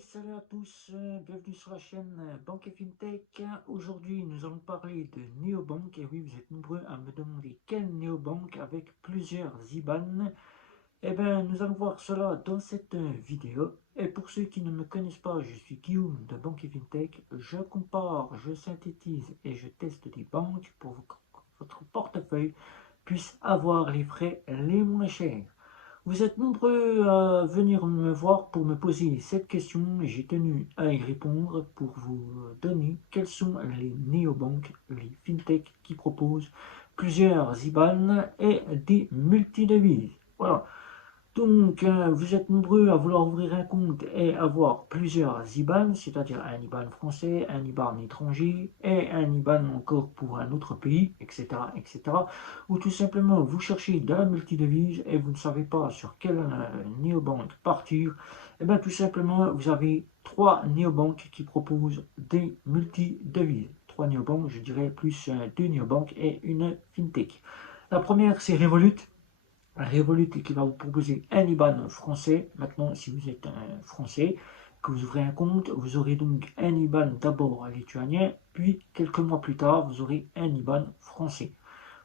Salut à tous, bienvenue sur la chaîne Banque et FinTech. Aujourd'hui, nous allons parler de néobank. Et oui, vous êtes nombreux à me demander quel néobank avec plusieurs IBAN. Eh bien, nous allons voir cela dans cette vidéo. Et pour ceux qui ne me connaissent pas, je suis Guillaume de Banque et FinTech. Je compare, je synthétise et je teste des banques pour que votre portefeuille puisse avoir les frais les moins chers. Vous êtes nombreux à venir me voir pour me poser cette question et j'ai tenu à y répondre pour vous donner quels sont les néobanques, les fintechs qui proposent plusieurs IBAN et des multidevises. Voilà. Donc, vous êtes nombreux à vouloir ouvrir un compte et avoir plusieurs IBAN, c'est-à-dire un IBAN français, un IBAN étranger et un IBAN encore pour un autre pays, etc., etc. Ou tout simplement, vous cherchez de la multidevise et vous ne savez pas sur quel néobanque partir. Et bien, tout simplement, vous avez trois néobanques qui proposent des multidevises. Trois néobanques, je dirais plus deux néobanques et une fintech. La première, c'est Revolut. Revolut qui va vous proposer un IBAN français. Maintenant, si vous êtes un Français, que vous ouvrez un compte, vous aurez donc un IBAN d'abord lituanien, puis quelques mois plus tard, vous aurez un IBAN français.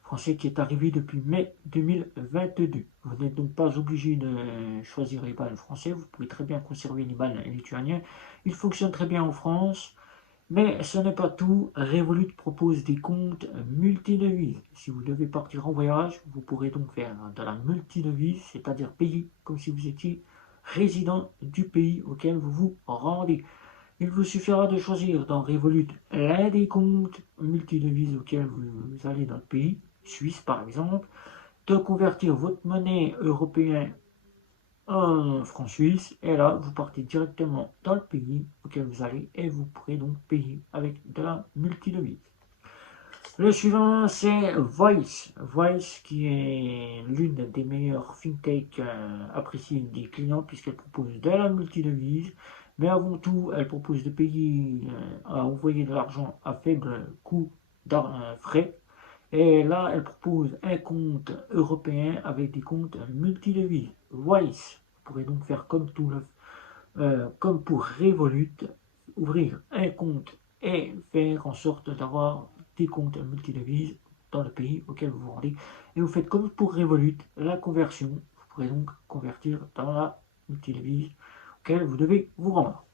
Français qui est arrivé depuis mai 2022. Vous n'êtes donc pas obligé de choisir l'IBAN français, vous pouvez très bien conserver l'IBAN lituanien. Il fonctionne très bien en France. Mais ce n'est pas tout, Revolut propose des comptes multidevises. Si vous devez partir en voyage, vous pourrez donc faire de la multidevise, c'est-à-dire payer comme si vous étiez résident du pays auquel vous vous rendez. Il vous suffira de choisir dans Revolut l'un des comptes multidevises auxquels vous allez dans le pays, Suisse par exemple, de convertir votre monnaie européenne en francs suisses, et là, vous partez directement dans le pays auquel vous allez et vous pourrez donc payer avec de la multidevise. Le suivant, c'est Voice. Voice qui est l'une des meilleures fintech appréciées des clients puisqu'elle propose de la multidevise, mais avant tout, elle propose de payer à envoyer de l'argent à faible coût frais. Et là, elle propose un compte européen avec des comptes multidevises. Wise, vous pourrez donc faire comme pour Revolut, ouvrir un compte et faire en sorte d'avoir des comptes multidevises dans le pays auquel vous vous rendez. Et vous faites comme pour Revolut, la conversion. Vous pourrez donc convertir dans la multidevise auquel vous devez vous rendre.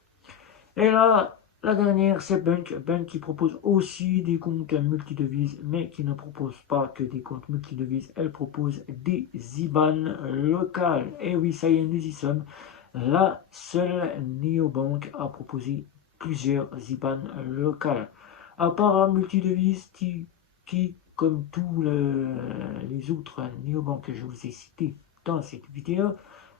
Et là, la dernière, c'est Bunk. Bunk qui propose aussi des comptes multidevises, mais qui ne propose pas que des comptes multidevises. Elle propose des IBAN locales. Et oui, ça y est, nous y sommes. La seule néobanque a proposé plusieurs IBAN locales. À part la multidevise qui comme tous les autres néobanques que je vous ai cités dans cette vidéo,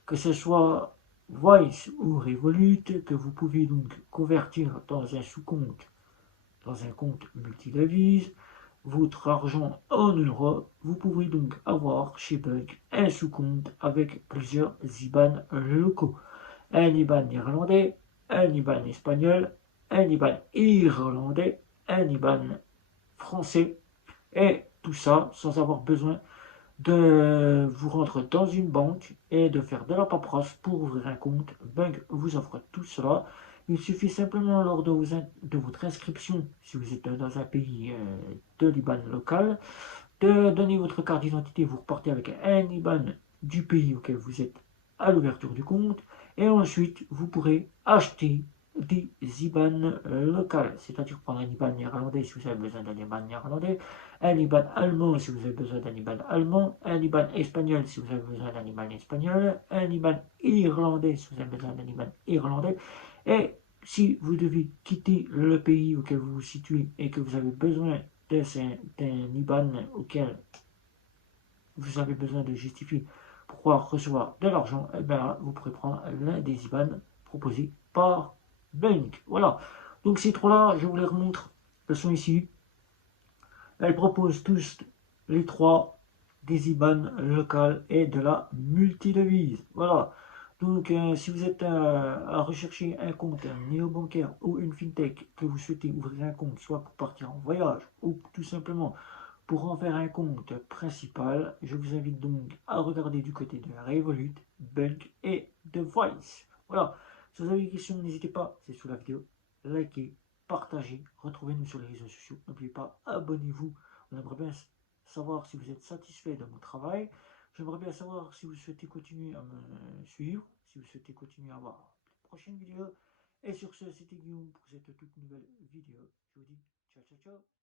que ce soit Voice ou Revolut, que vous pouvez donc convertir dans un sous-compte, dans un compte multidevise, votre argent en euros, vous pouvez donc avoir chez Bunk un sous-compte avec plusieurs IBAN locaux. Un IBAN néerlandais, un IBAN espagnol, un IBAN irlandais, un IBAN français, et tout ça sans avoir besoin de vous rendre dans une banque et de faire de la paperasse pour ouvrir un compte. Bunk vous offre tout cela. Il suffit simplement lors de votre inscription, si vous êtes dans un pays de l'IBAN local, de donner votre carte d'identité. Vous repartez avec un IBAN du pays auquel vous êtes à l'ouverture du compte. Et ensuite, vous pourrez acheter des IBAN locales, c'est-à-dire prendre un IBAN néerlandais si vous avez besoin d'un IBAN néerlandais, un IBAN allemand si vous avez besoin d'un IBAN allemand, un IBAN espagnol si vous avez besoin d'un IBAN espagnol, un IBAN irlandais si vous avez besoin d'un IBAN irlandais. Et si vous devez quitter le pays auquel vous vous situez et que vous avez besoin d'un IBAN auquel vous avez besoin de justifier pour pouvoir recevoir de l'argent, et bien là, vous pourrez prendre l'un des IBAN proposés par Bunk. Voilà. Donc ces trois-là, je vous les remontre. Elles sont ici. Elles proposent tous les trois des IBAN locales et de la multidevise. Voilà. Donc, si vous êtes à rechercher un compte néobancaire ou une fintech, que vous souhaitez ouvrir un compte, soit pour partir en voyage ou tout simplement pour en faire un compte principal, je vous invite donc à regarder du côté de Revolut, Bunk et de Voice. Voilà. Si vous avez des questions, n'hésitez pas, c'est sous la vidéo. Likez, partagez, retrouvez-nous sur les réseaux sociaux. N'oubliez pas, abonnez-vous. On aimerait bien savoir si vous êtes satisfait de mon travail. J'aimerais bien savoir si vous souhaitez continuer à me suivre, si vous souhaitez continuer à voir de prochaines vidéos. Et sur ce, c'était Guillaume pour cette toute nouvelle vidéo. Je vous dis ciao, ciao, ciao.